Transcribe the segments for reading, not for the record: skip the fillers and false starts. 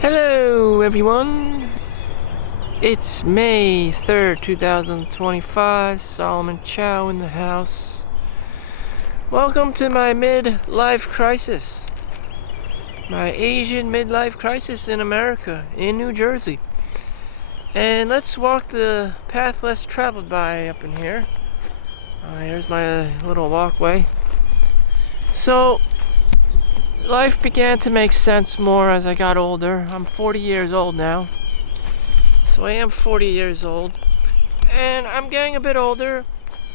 Hello everyone, it's May 3rd, 2025, Solomon Chau in the house. Welcome to my midlife crisis. My Asian midlife crisis in America, in New Jersey. And let's walk the path less traveled by up in here. Here's my little walkway. So, life began to make sense more as I got older. I'm 40 years old now. So I am 40 years old. And I'm getting a bit older,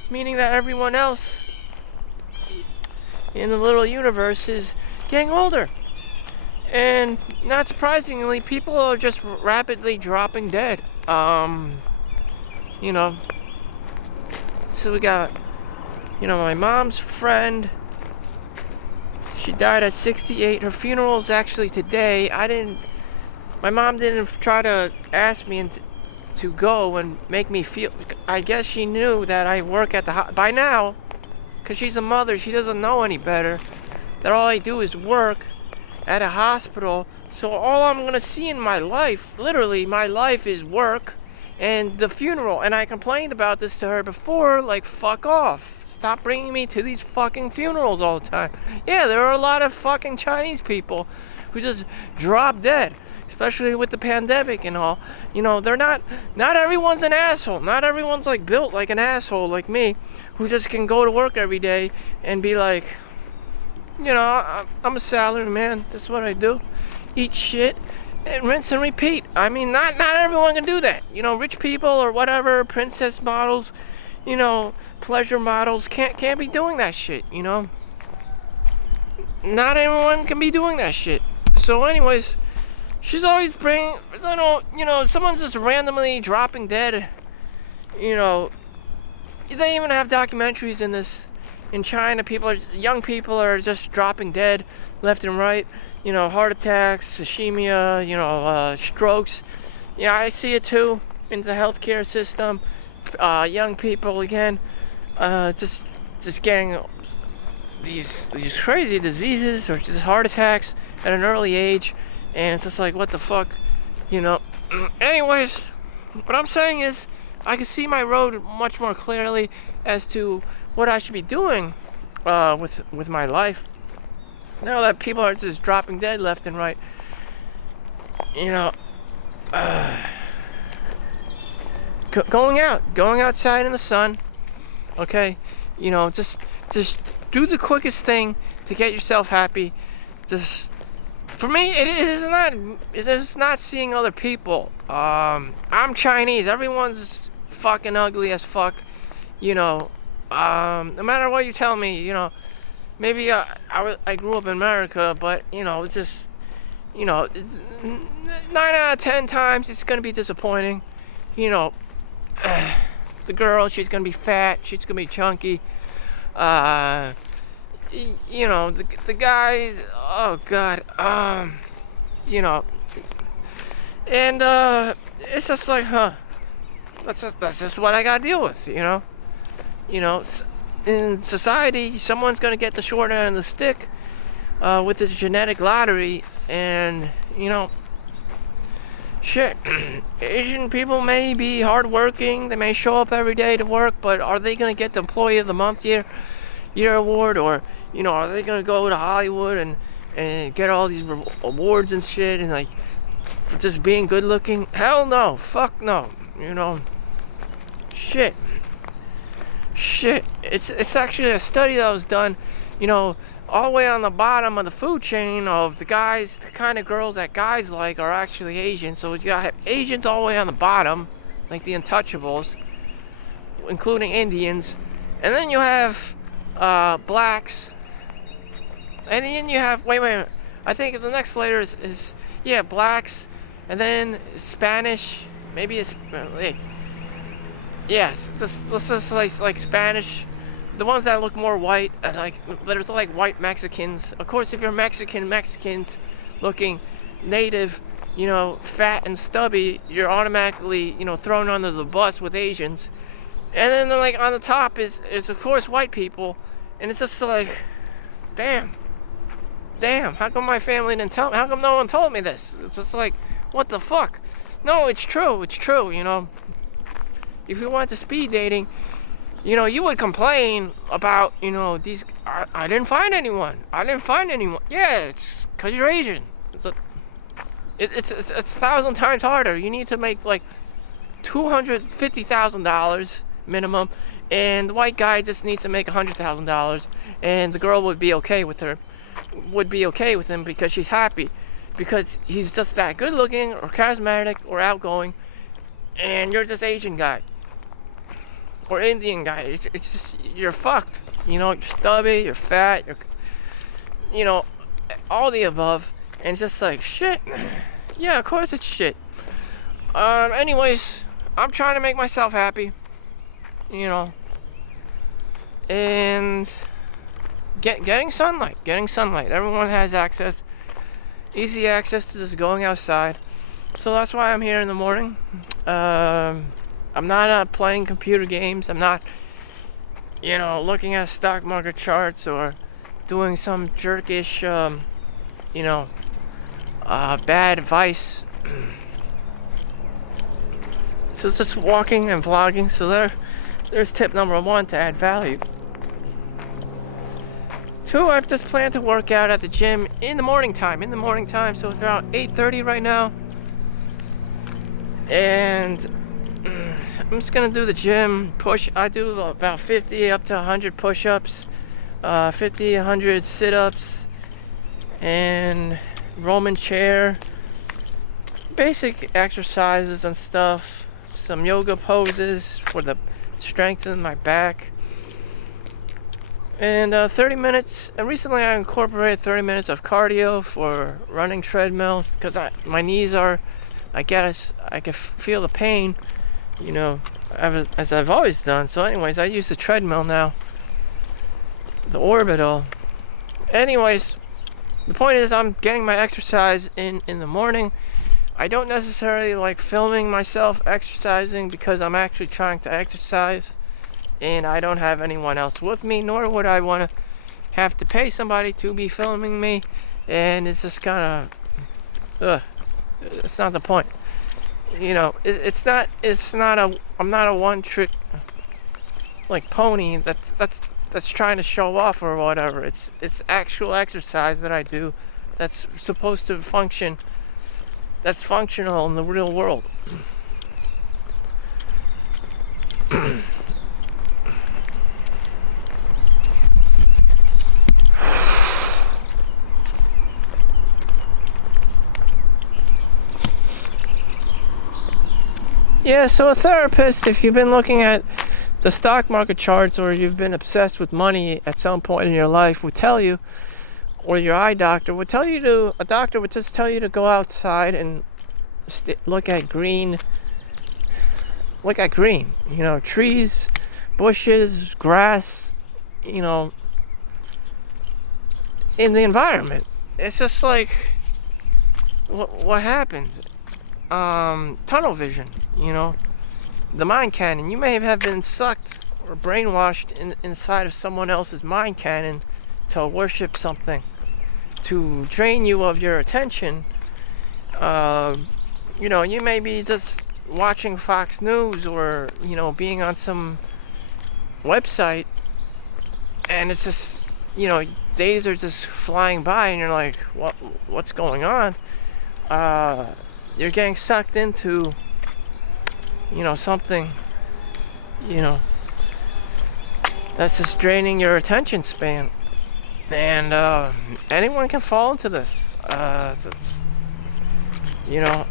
meaning that everyone else in the little universe is getting older. And not surprisingly, people are just rapidly dropping dead. So we got, my mom's friend. She died at 68. Her funeral is actually today. My mom didn't try to ask me to go and make me feel. I guess she knew that I work at the by now, because she's a mother. She doesn't know any better. That all I do is work at a hospital. So all I'm gonna see in my life, literally my life, is work and the funeral. And I complained about this to her before, like, fuck off. Stop bringing me to these fucking funerals all the time. Yeah, there are a lot of fucking Chinese people who just drop dead, especially with the pandemic and all. They're not everyone's an asshole. Not everyone's like built like an asshole like me, who just can go to work every day and be like, I'm a salary man. This is what I do. Eat shit and rinse and repeat. I mean, not everyone can do that. Rich people or whatever, princess models, pleasure models can't be doing that shit. Not everyone can be doing that shit. So, anyways, she's always bringing, someone's just randomly dropping dead. They even have documentaries in this. In China, young people are just dropping dead left and right. Heart attacks, ischemia, strokes. I see it too in the healthcare system. Young people again, just getting these crazy diseases or just heart attacks at an early age, and it's just like, what the fuck, Anyways, what I'm saying is, I can see my road much more clearly as to what I should be doing with my life. Now that people are just dropping dead left and right, going outside in the sun, okay, just do the quickest thing to get yourself happy. Just, for me, it is not seeing other people. I'm Chinese. Everyone's fucking ugly as fuck. No matter what you tell me, maybe I grew up in America, but it's just, 9 out of 10 times it's gonna be disappointing. The girl, she's gonna be fat, she's gonna be chunky. The guy, oh god, and it's just like, that's just what I gotta deal with, in society, someone's gonna get the short end of the stick with this genetic lottery, and shit. Asian people may be hardworking, they may show up every day to work, but are they gonna get the Employee of the Month year award, or are they gonna go to Hollywood and get all these awards and shit, and like, for just being good looking? Hell no, fuck no, shit. It's actually a study that was done, all the way on the bottom of the food chain of the kind of girls that guys like are actually Asian. So you got Asians all the way on the bottom, like the untouchables, including Indians, and then you have blacks, and then you have wait, I think the next layer is blacks, and then Spanish, maybe it's like. Yes, let's just like Spanish, the ones that look more white, like there's like white Mexicans. Of course, if you're Mexicans looking native, fat and stubby, you're automatically, thrown under the bus with Asians. And then like on the top is of course white people, and it's just like, damn, damn, how come my family didn't tell me? How come no one told me this? It's just like, what the fuck? No, it's true, you know. If you went to speed dating, you know, you would complain about, you know, I didn't find anyone. Yeah, it's because you're Asian. It's 1,000 times harder. You need to make like $250,000 minimum, and the white guy just needs to make $100,000, and the girl would be okay with him because she's happy, because he's just that good looking or charismatic or outgoing, and you're just Asian guy or Indian guy. It's just, you're fucked. You know, you're stubby, you're fat, you know, all the above, and it's just like shit. Yeah, of course it's shit. Anyways, I'm trying to make myself happy, you know, and getting sunlight. Everyone has easy access to just going outside. So that's why I'm here in the morning. I'm not playing computer games. I'm not, you know, looking at stock market charts or doing some jerkish, you know, bad advice. So it's just walking and vlogging. So there's tip number 1, to add value. 2, I've just planned to work out at the gym in the morning time. So it's around 8:30 right now. And I'm just gonna do the gym push. I do about 50 up to 100 push-ups, 50, 100 sit-ups, and Roman chair, basic exercises and stuff. Some yoga poses for the strengthen my back. And 30 minutes. And recently I incorporated 30 minutes of cardio for running treadmill, because my knees are, I can feel the pain, you know, as I've always done. So anyways, I use the treadmill now, the orbital. Anyways, the point is, I'm getting my exercise in the morning. I don't necessarily like filming myself exercising, because I'm actually trying to exercise and I don't have anyone else with me, nor would I want to have to pay somebody to be filming me, and it's just kind of it's not the point, you know. I'm not a one trick like pony that's trying to show off or whatever. It's actual exercise that I do that's supposed to function, that's functional in the real world. Yeah, so a therapist, if you've been looking at the stock market charts or you've been obsessed with money at some point in your life, would tell you, or your eye doctor would tell you to, a doctor would just tell you to go outside and look at green, you know, trees, bushes, grass, you know, in the environment. It's just like, what happened? Tunnel vision, you know, the mind cannon. You may have been sucked or brainwashed inside of someone else's mind cannon to worship something, to drain you of your attention. You know, you may be just watching Fox News or, you know, being on some website, and it's just, you know, days are just flying by and you're like, what's going on? You're getting sucked into, you know, something, you know, that's just draining your attention span. And anyone can fall into this. It's, you know,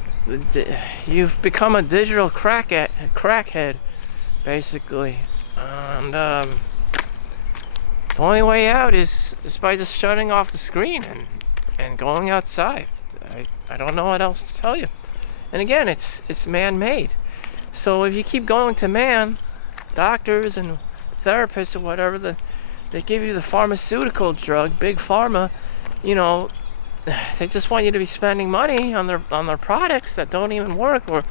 you've become a digital crackhead, basically. And the only way out is by just shutting off the screen and going outside. I don't know what else to tell you. And again, it's man-made. So if you keep going to doctors and therapists or whatever, they give you the pharmaceutical drug, big pharma, you know, they just want you to be spending money on their products that don't even work, or,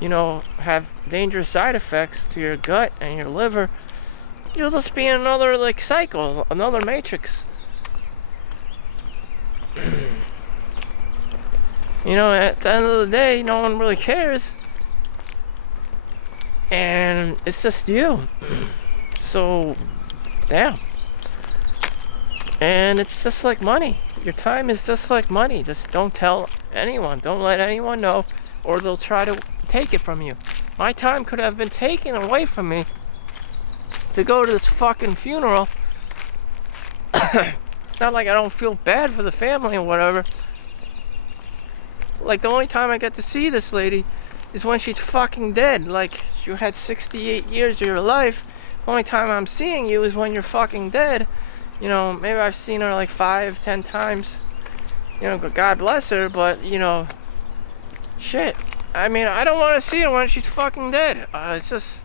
you know, have dangerous side effects to your gut and your liver. You'll just be in another like cycle, another matrix. You know, at the end of the day, no one really cares. And it's just you. So, damn. And it's just like money. Your time is just like money. Just don't tell anyone. Don't let anyone know, or they'll try to take it from you. My time could have been taken away from me to go to this fucking funeral. It's not like I don't feel bad for the family or whatever. Like, the only time I get to see this lady is when she's fucking dead. Like, you had 68 years of your life. The only time I'm seeing you is when you're fucking dead. You know, maybe I've seen her like 5-10 times. You know, God bless her, but, you know, shit. I mean, I don't want to see her when she's fucking dead. It's just,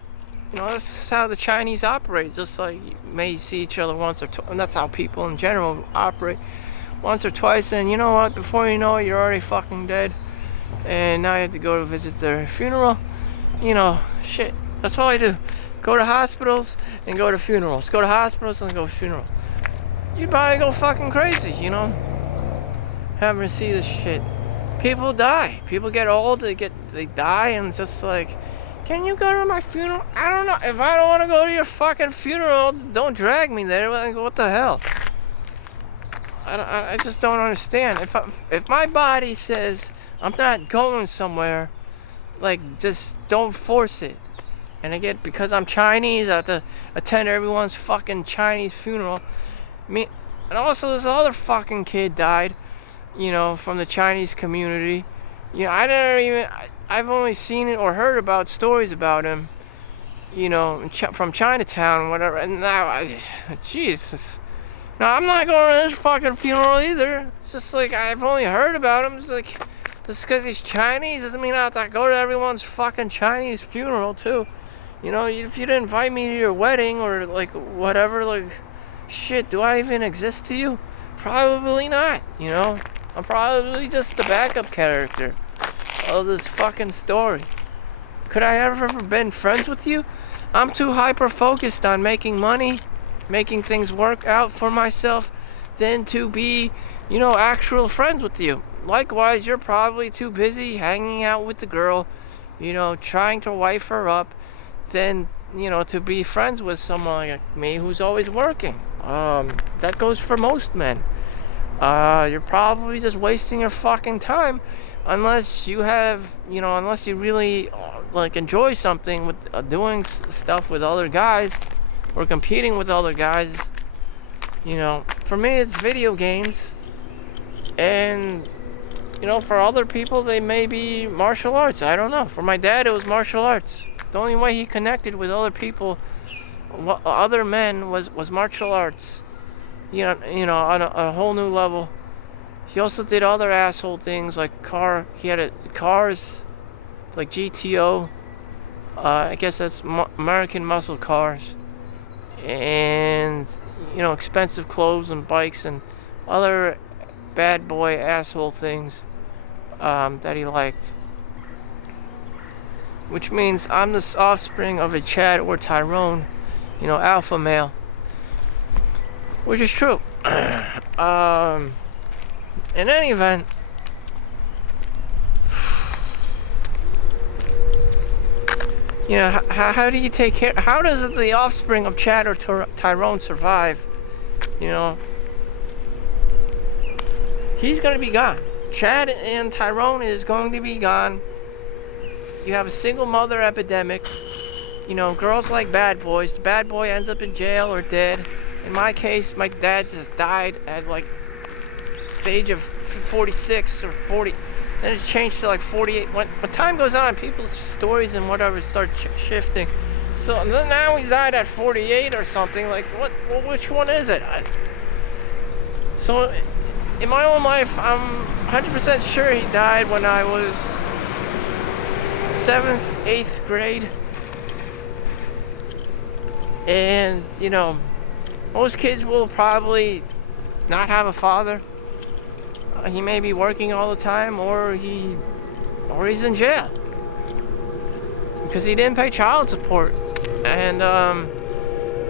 you know, that's how the Chinese operate. Just like, you may see each other once or twice, and that's how people in general operate. Once or twice, and you know what? Before you know it, you're already fucking dead. And now you have to go to visit their funeral. You know, shit. That's all I do. Go to hospitals and go to funerals. Go to hospitals and go to funerals. You'd probably go fucking crazy, you know? Having to see this shit. People die. People get old, they die, and it's just like, can you go to my funeral? I don't know. If I don't want to go to your fucking funeral, don't drag me there. Like, what the hell? I just don't understand. If my body says I'm not going somewhere, like, just don't force it. And again, because I'm Chinese, I have to attend everyone's fucking Chinese funeral. And also this other fucking kid died, you know, from the Chinese community. You know, I've only seen it or heard about stories about him, you know, from Chinatown or whatever. And now, Jesus. No, I'm not going to this fucking funeral either. It's just like, I've only heard about him. It's like, just because he's Chinese doesn't mean I have to go to everyone's fucking Chinese funeral too. You know, if you didn't invite me to your wedding or like whatever, like, shit, do I even exist to you? Probably not, you know? I'm probably just the backup character of this fucking story. Could I ever been friends with you? I'm too hyper focused on making money, making things work out for myself, than to be, you know, actual friends with you. Likewise, you're probably too busy hanging out with the girl, you know, trying to wife her up, than, you know, to be friends with someone like me who's always working. That goes for most men. You're probably just wasting your fucking time, unless you have, you know, unless you really like enjoy something with doing stuff with other guys or competing with other guys. You know, for me it's video games, and you know, for other people they may be martial arts. I don't know. For my dad it was martial arts. The only way he connected with other people, other men, was martial arts. You know, on a whole new level. He also did other asshole things like he had cars, like GTO. I guess that's American muscle cars. And, you know, expensive clothes and bikes and other bad boy asshole things that he liked. Which means I'm the offspring of a Chad or Tyrone, you know, alpha male. Which is true. In any event, you know, how do you take care? How does the offspring of Chad or Tyrone survive? You know, he's going to be gone. Chad and Tyrone is going to be gone. You have a single mother epidemic. You know, girls like bad boys. The bad boy ends up in jail or dead. In my case, my dad just died at like the age of 46 or 40. Then it changed to like 48. When time goes on, people's stories and whatever start shifting. So now he died at 48 or something. Like, which one is it? So in my own life, I'm 100% sure he died when I was 7th, 8th grade. And, you know, most kids will probably not have a father. He may be working all the time, or he's in jail because he didn't pay child support. And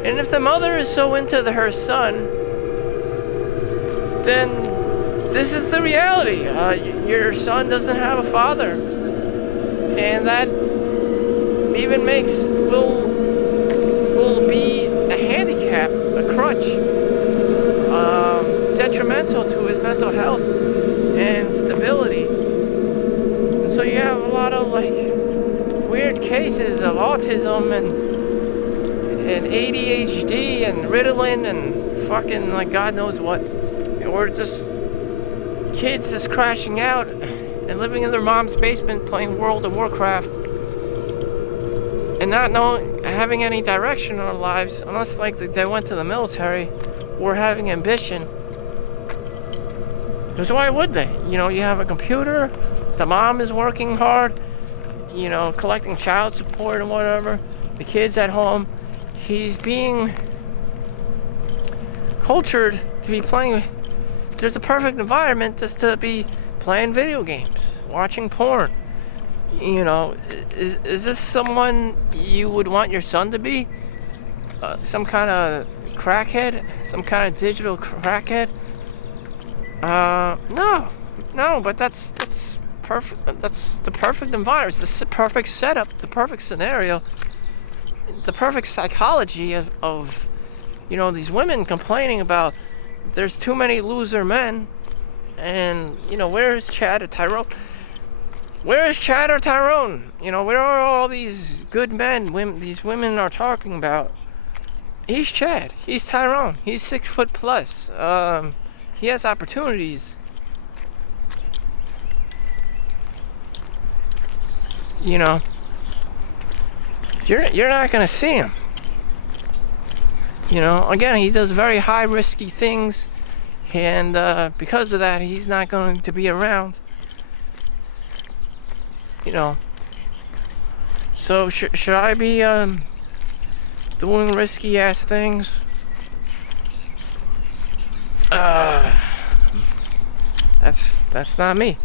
if the mother is so into her son, then this is the reality. Your son doesn't have a father, and that even will be a handicap, a crutch, detrimental to his mental health and stability. And so you have a lot of like weird cases of autism and ADHD and Ritalin and fucking like God knows what, or just kids just crashing out and living in their mom's basement playing World of Warcraft and not having any direction in their lives unless like they went to the military or having ambition. Because why would they? You know, you have a computer, the mom is working hard, you know, collecting child support and whatever, the kid's at home, he's being cultured to be playing. There's a perfect environment just to be playing video games, watching porn. You know, is this someone you would want your son to be? Some kind of crackhead? Some kind of digital crackhead? No, but that's perfect. That's the perfect environment. It's the perfect setup, the perfect scenario, the perfect psychology of you know, these women complaining about there's too many loser men, and you know, where's Chad or Tyrone? Where is Chad or Tyrone? You know, where are all these good men these women are talking about? He's Chad. He's Tyrone. He's 6 foot plus. He has opportunities. You know, you're not gonna see him. You know, again, he does very high risky things, and because of that, he's not going to be around. You know, so should I be doing risky ass things? That's not me.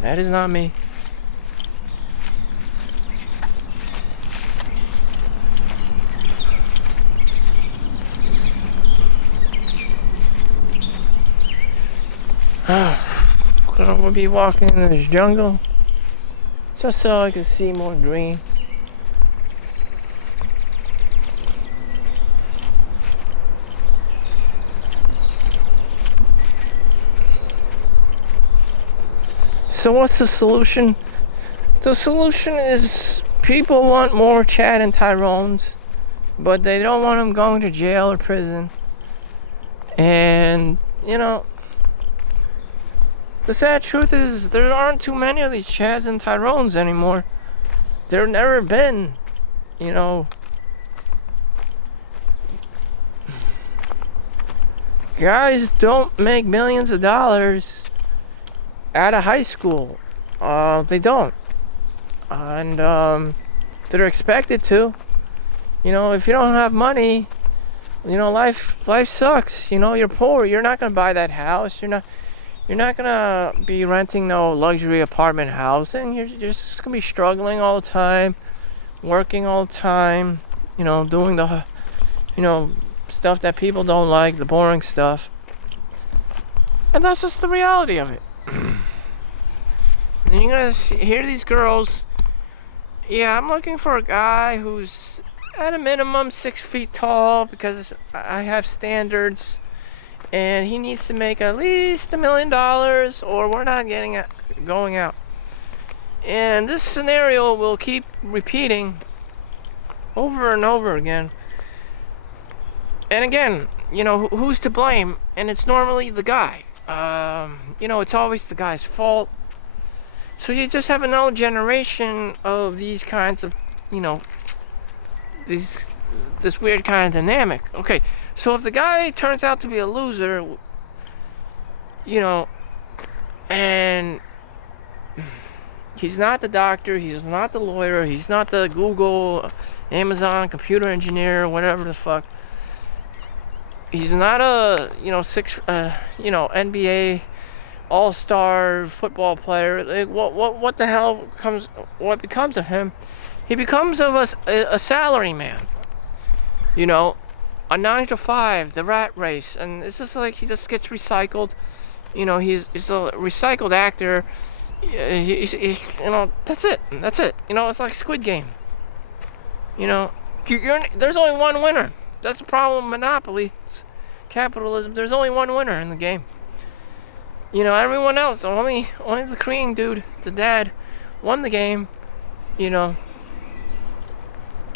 That is not me. I'm gonna be walking in this jungle just so I can see more green. So what's the solution? The solution is people want more Chad and Tyrones, but they don't want them going to jail or prison. And, you know, the sad truth is there aren't too many of these Chads and Tyrones anymore. There have never been, you know. Guys don't make millions of dollars out of high school. They don't. And they're expected to. You know, if you don't have money, you know, life sucks. You know, you're poor. You're not gonna buy that house. You're not gonna be renting no luxury apartment housing. You're just gonna be struggling all the time, working all the time, you know, doing the, you know, stuff that people don't like, the boring stuff. And that's just the reality of it. And you're gonna hear these girls, yeah, I'm looking for a guy who's at a minimum 6 feet tall because I have standards. And he needs to make at least $1 million or we're not going out. And this scenario will keep repeating over and over again. And again, you know, who's to blame? And it's normally the guy. You know, it's always the guy's fault. So you just have another generation of these kinds of, you know, this weird kind of dynamic. Okay, so if the guy turns out to be a loser, you know, and he's not the doctor, he's not the lawyer, he's not the Google, Amazon computer engineer, whatever the fuck. He's not a, you know, NBA all-star football player. Like, what the hell what becomes of him? He becomes of a salary man. You know, a 9 to 5, the rat race, and it's just like he just gets recycled. You know, he's a recycled actor. He's you know, that's it. You know, it's like Squid Game. You know, there's only one winner. That's the problem with monopoly. It's capitalism. There's only one winner in the game. You know, everyone else, only the Korean dude, the dad, won the game. You know,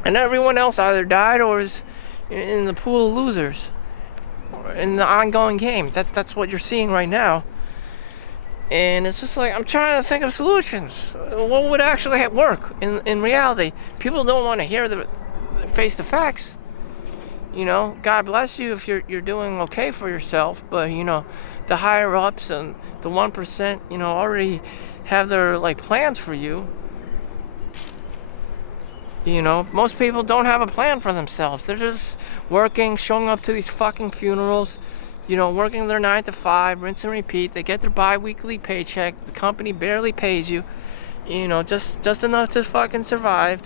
and everyone else either died or is in the pool of losers in the ongoing game. That's what you're seeing right now. And it's just like, I'm trying to think of solutions. What would actually work in reality? People don't want to face the facts. You know, God bless you if you're doing okay for yourself, but you know, the higher ups and the 1%, you know, already have their like plans for you. You know, most people don't have a plan for themselves. They're just working, showing up to these fucking funerals, you know, working their 9 to 5, rinse and repeat. They get their bi-weekly paycheck. The company barely pays you, you know, just enough to fucking survive,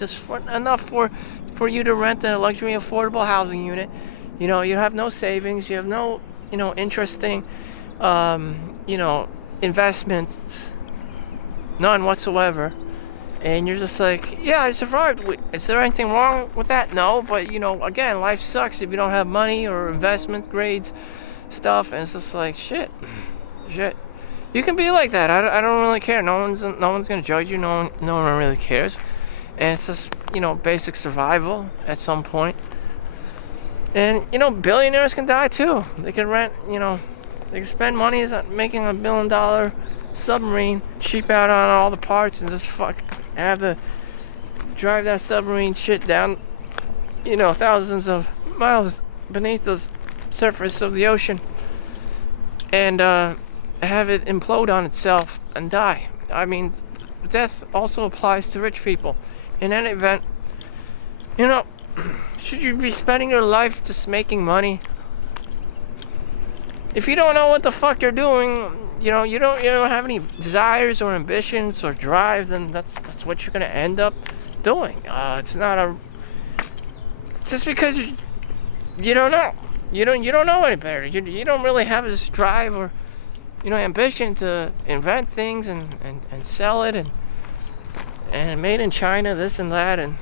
enough for you to rent a luxury affordable housing unit. You know, you have no savings, you have no, you know, interesting, you know, investments, none whatsoever. And you're just like, yeah, I survived. Is there anything wrong with that? No, but you know, again, life sucks if you don't have money or investment grades stuff, and it's just like shit. You can be like that. I don't really care. No one's gonna judge you. No one really cares. And it's just, you know, basic survival at some point. And you know, billionaires can die too. They can rent, you know, they can spend money making $1 billion submarine, cheap out on all the parts, and just have to drive that submarine shit down, you know, thousands of miles beneath the surface of the ocean, and have it implode on itself and die. I mean, death also applies to rich people. In any event, you know, should you be spending your life just making money? If you don't know what the fuck you're doing, you know, you don't have any desires or ambitions or drive, then that's what you're gonna end up doing. It's not just because you don't know. You don't know any better. You don't really have this drive or, you know, ambition to invent things and sell it and made in China, this and that, and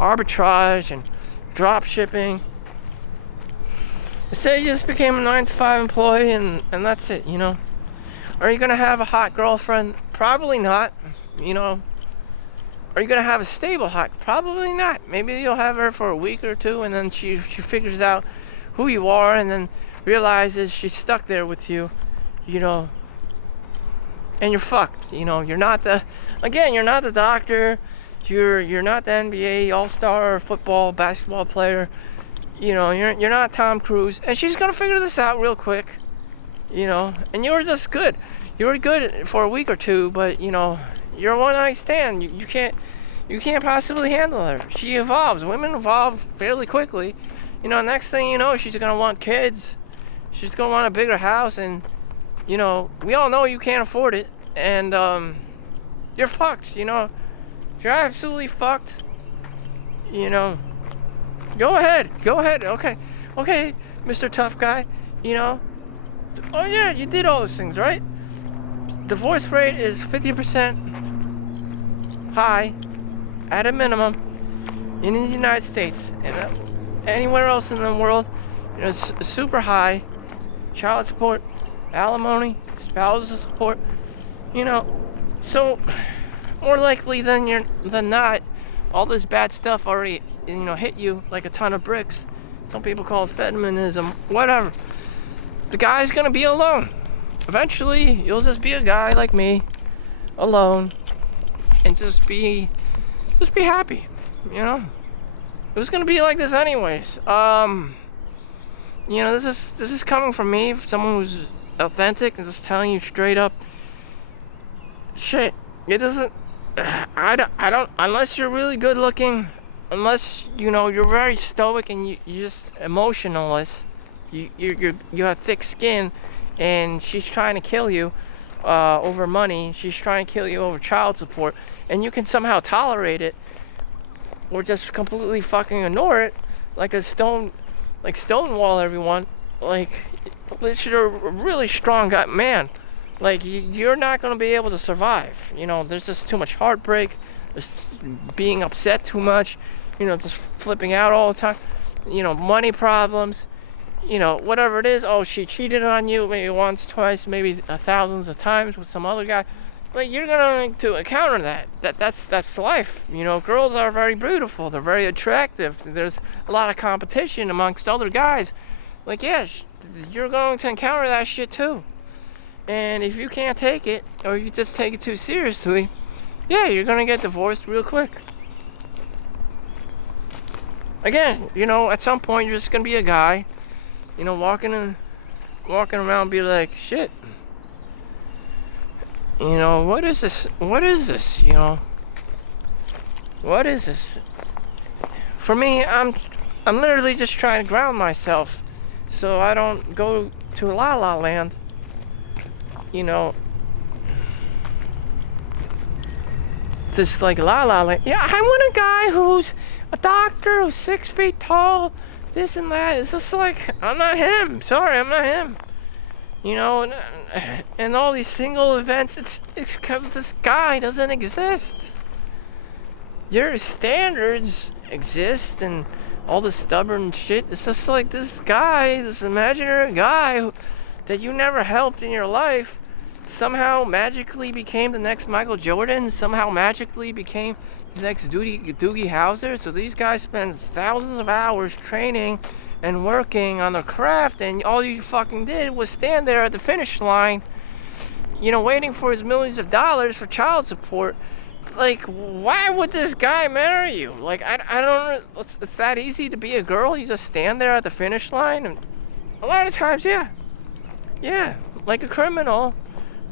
arbitrage and drop shipping. Instead, you just became a 9 to 5 employee and that's it, you know. Are you gonna have a hot girlfriend? Probably not, you know. Are you gonna have a stable hot? Probably not. Maybe you'll have her for a week or two, and then she figures out who you are, and then realizes she's stuck there with you, you know. And you're fucked, you know. You're not the doctor. You're not the NBA all-star football, basketball player. You know, you're not Tom Cruise, and she's gonna figure this out real quick, you know. And you were just good. You were good for a week or two, but you know, you're a one-night stand. You can't possibly handle her. She evolves. Women evolve fairly quickly. You know, next thing you know, she's gonna want kids. She's gonna want a bigger house, and you know, we all know you can't afford it, and you're fucked. You know, you're absolutely fucked. You know. Go ahead. Okay, Mr. Tough Guy. You know. Oh yeah, you did all those things, right? Divorce rate is 50% high, at a minimum, in the United States, and anywhere else in the world, you know, it's super high. Child support, alimony, spousal support. You know, so more likely than not, all this bad stuff already, you know, hit you like a ton of bricks. Some people call it feminism, whatever. The guy's gonna be alone. Eventually, you'll just be a guy like me, alone, and just be happy, you know? It was gonna be like this anyways. You know, this is coming from me, someone who's authentic and just telling you straight up, shit, it doesn't, I don't, unless you're really good looking, unless, you know, you're very stoic and you're just emotionless, you have thick skin, and she's trying to kill you over money, she's trying to kill you over child support, and you can somehow tolerate it, or just completely fucking ignore it, like a stone like stonewall everyone. Like, you're a really strong guy, man. Like, you're not gonna be able to survive. You know, there's just too much heartbreak. There's being upset too much. You know, just flipping out all the time. You know, money problems. You know, whatever it is. Oh, she cheated on you maybe once, twice, maybe thousands of times with some other guy. Like, you're gonna to encounter that. That's life. You know, girls are very beautiful. They're very attractive. There's a lot of competition amongst other guys. Like, yeah, you're going to encounter that shit too. And if you can't take it, or you just take it too seriously, yeah, you're gonna get divorced real quick. Again, you know, at some point you're just gonna be a guy, you know, walking around, be like, shit. You know, what is this? What is this? You know, what is this? For me, I'm literally just trying to ground myself, so I don't go to La La Land. You know, this like La La Land. Yeah, I want a guy who's a doctor, who's 6 feet tall, this and that. It's just like, I'm not him. Sorry, I'm not him. You know, and all these single events, it's because this guy doesn't exist. Your standards exist, and all the stubborn shit. It's just like this guy, this imaginary guy that you never helped in your life, somehow magically became the next Michael Jordan, somehow magically became the next Doogie Howser. So these guys spend thousands of hours training and working on their craft, and all you fucking did was stand there at the finish line, you know, waiting for his millions of dollars for child support. Like, why would this guy marry you? Like, I don't know. It's that easy to be a girl? You just stand there at the finish line? And a lot of times, yeah, like a criminal,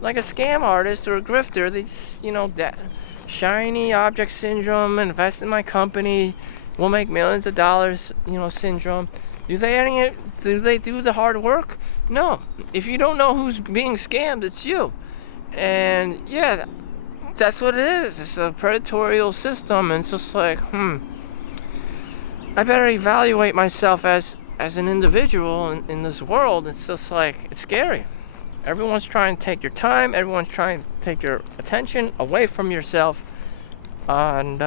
like a scam artist or a grifter. They just, you know, that shiny object syndrome, invest in my company, we'll make millions of dollars, you know, syndrome. Do they do the hard work? No. If you don't know who's being scammed, it's you. And yeah, that's what it is. It's a predatory system, and it's just like, I better evaluate myself as an individual in this world. It's just like, it's scary. Everyone's trying to take your time. Everyone's trying to take your attention away from yourself, and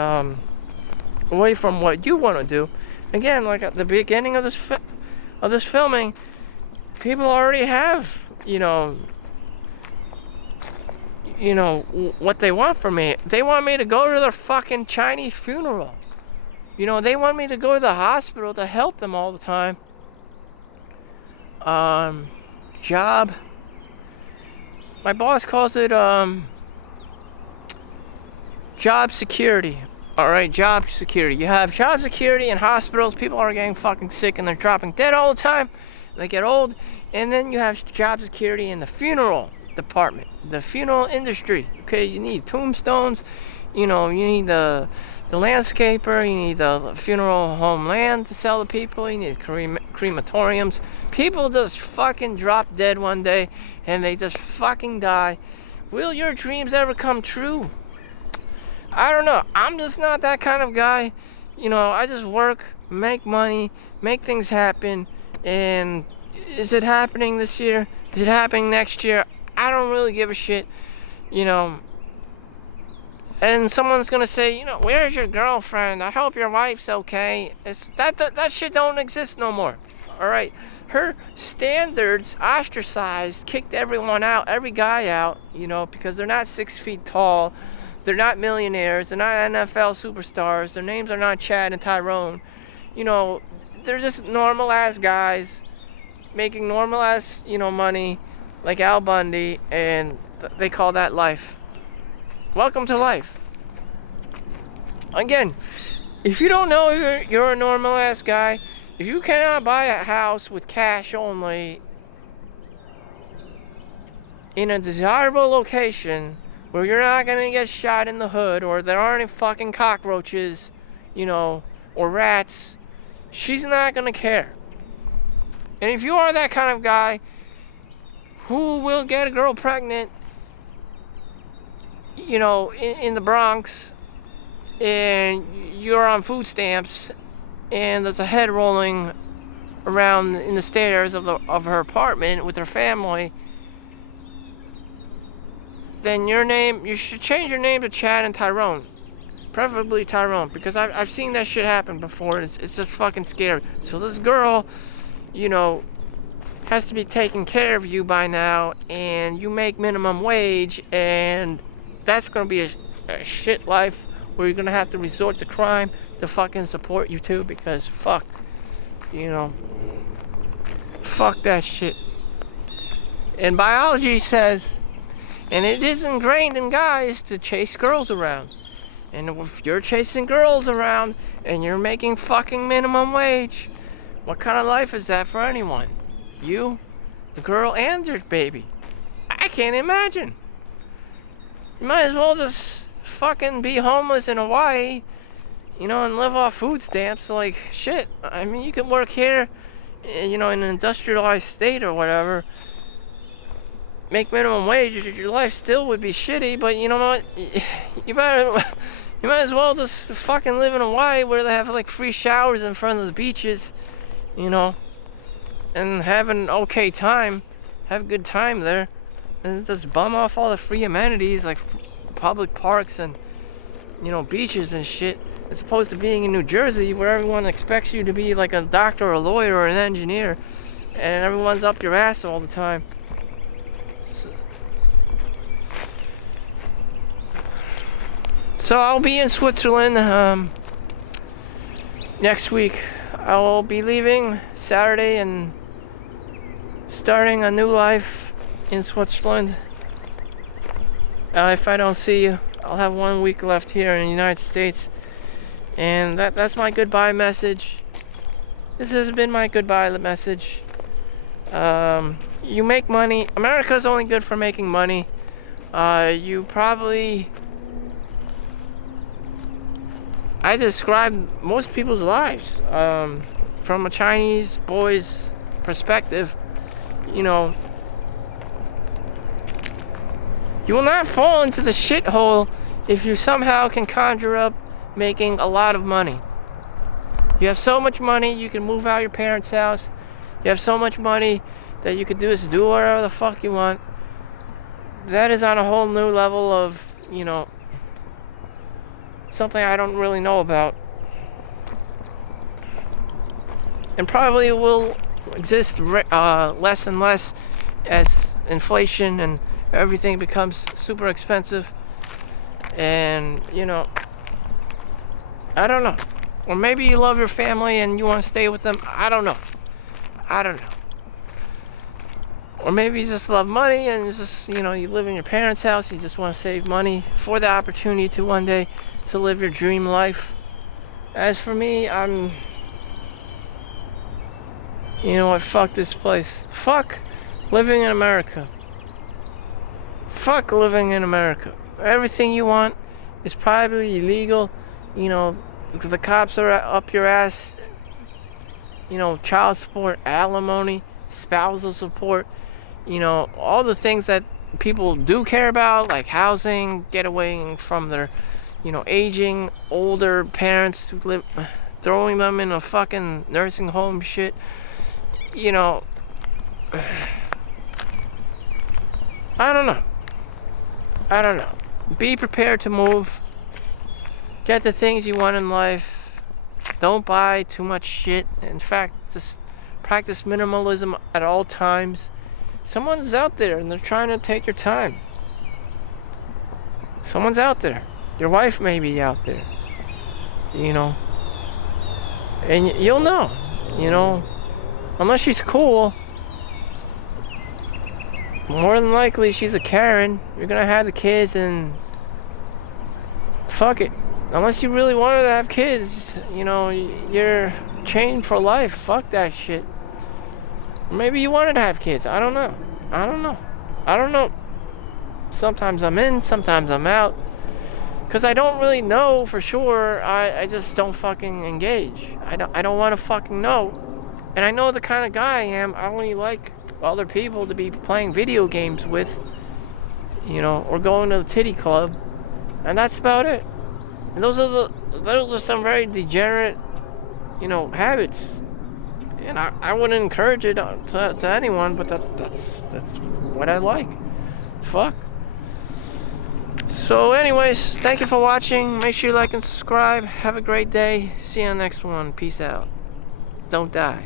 away from what you want to do. Again, like at the beginning of this filming, people already have, you know, what they want from me. They want me to go to their fucking Chinese funeral. You know, they want me to go to the hospital to help them all the time. Job. My boss calls it job security. All right, job security. You have job security in hospitals. People are getting fucking sick and they're dropping dead all the time. They get old. And then you have job security in the funeral department, the funeral industry. Okay, you need tombstones. You know, you need the landscaper. You need the funeral home land to sell to people. You need crematoriums. People just fucking drop dead one day and they just fucking die. Will your dreams ever come true? I don't know. I'm just not that kind of guy. You know, I just work, make money, make things happen. And is it happening this year? Is it happening next year? I don't really give a shit. You know. And someone's gonna say, you know, where's your girlfriend? I hope your wife's okay. It's that shit don't exist no more. All right. Her standards ostracized, kicked everyone out, every guy out, you know, because they're not 6 feet tall. They're not millionaires. They're not NFL superstars. Their names are not Chad and Tyrone. You know, they're just normal-ass guys making normal-ass, you know, money like Al Bundy, and they call that life. Welcome to life. Again, if you don't know you're a normal-ass guy, if you cannot buy a house with cash only in a desirable location where you're not gonna get shot in the hood, or there aren't any fucking cockroaches, you know, or rats, she's not gonna care. And if you are that kind of guy who will get a girl pregnant, you know, in the Bronx, and you're on food stamps, and there's a head rolling around in the stairs of her apartment with her family, then you should change your name to Chad and Tyrone. Preferably Tyrone, because I've seen that shit happen before. It's just fucking scary. So this girl, has to be taking care of you by now, and you make minimum wage, and that's gonna be a shit life where you're gonna have to resort to crime to fucking support you too, because fuck that shit. And biology says, and it is ingrained in guys to chase girls around. And if you're chasing girls around and you're making fucking minimum wage, what kind of life is that for anyone? You, the girl, and your baby. I can't imagine. You might as well just fucking be homeless in Hawaii, and live off food stamps. Like, shit. I mean, you can work here, in an industrialized state or whatever, make minimum wage. Your life still would be shitty, but you know what? You might as well just fucking live in Hawaii where they have like free showers in front of the beaches, and have an okay time, have a good time there, and just bum off all the free amenities like public parks and beaches and shit, as opposed to being in New Jersey where everyone expects you to be like a doctor or a lawyer or an engineer, and everyone's up your ass all the time. So I'll be in Switzerland next week. I will be leaving Saturday and starting a new life in Switzerland. If I don't see you, I'll have 1 week left here in the United States. And that's my goodbye message. This has been my goodbye message. You make money. America's only good for making money. I describe most people's lives from a Chinese boy's perspective. You will not fall into the shithole if you somehow can conjure up making a lot of money. You have so much money, you can move out your parents' house. You have so much money that you could do whatever the fuck you want. That is on a whole new level of, something I don't really know about, and probably will exist less and less as inflation and everything becomes super expensive. And I don't know, or maybe you love your family and you want to stay with them. I don't know, or maybe you just love money and it's just you live in your parents' house, you just want to save money for the opportunity to one day to live your dream life. As for me, fuck this place. Fuck living in America. Fuck living in America. Everything you want is probably illegal. The cops are up your ass. Child support, alimony, spousal support, all the things that people do care about, like housing, getting from their aging older parents who live, throwing them in a fucking nursing home shit. I don't know. Be prepared to move. Get the things you want in life. Don't buy too much shit. In fact, just practice minimalism at all times. Someone's out there and they're trying to take your time. Someone's out there. Your wife may be out there, and you'll know, unless she's cool, more than likely she's a Karen. You're gonna have the kids and fuck it. Unless you really wanted to have kids, you're chained for life. Fuck that shit. Or maybe you wanted to have kids. I don't know. Sometimes I'm in, sometimes I'm out. Because I don't really know for sure. I just don't fucking engage. I don't want to fucking know. And I know the kind of guy I am. I only like other people to be playing video games with, or going to the titty club. And that's about it. And those are some very degenerate, habits. And I wouldn't encourage it to anyone, but that's what I like. Fuck. So anyways, thank you for watching. Make sure you like and subscribe. Have a great day. See you on the next one. Peace out. Don't die.